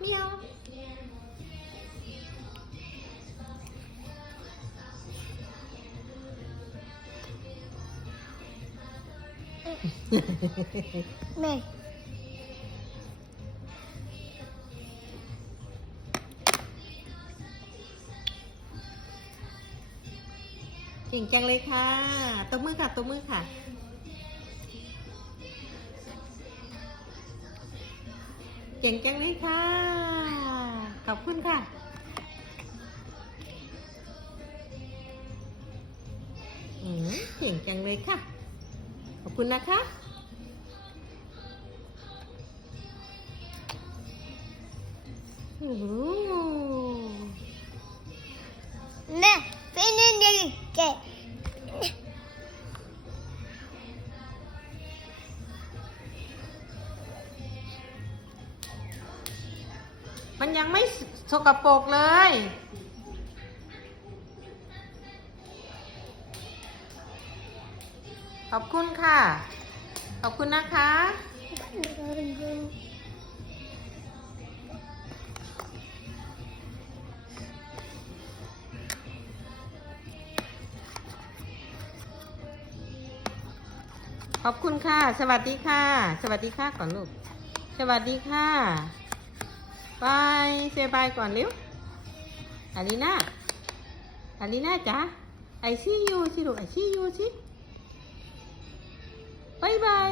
เมียวแม่เก่งจังเลยค่ะตบมือค่ะตบมือค่ะ เก่งจังเลยค่ะ ขอบคุณค่ะ อืมเก่งจังเลยค่ะ ขอบคุณนะคะโอ้โหแม่เป็นยังไง มันยังไม่สกปรกเลย ขอบคุณค่ะ ขอบคุณนะคะ ขอบคุณค่ะ สวัสดีค่ะ สวัสดีค่ะก่อนลูก สวัสดีค่ะ บายเซบายก่อนเร็วอาลีน่าอาลีน่าจ๋าไอซียูสิลูกไอซียูสิบายบาย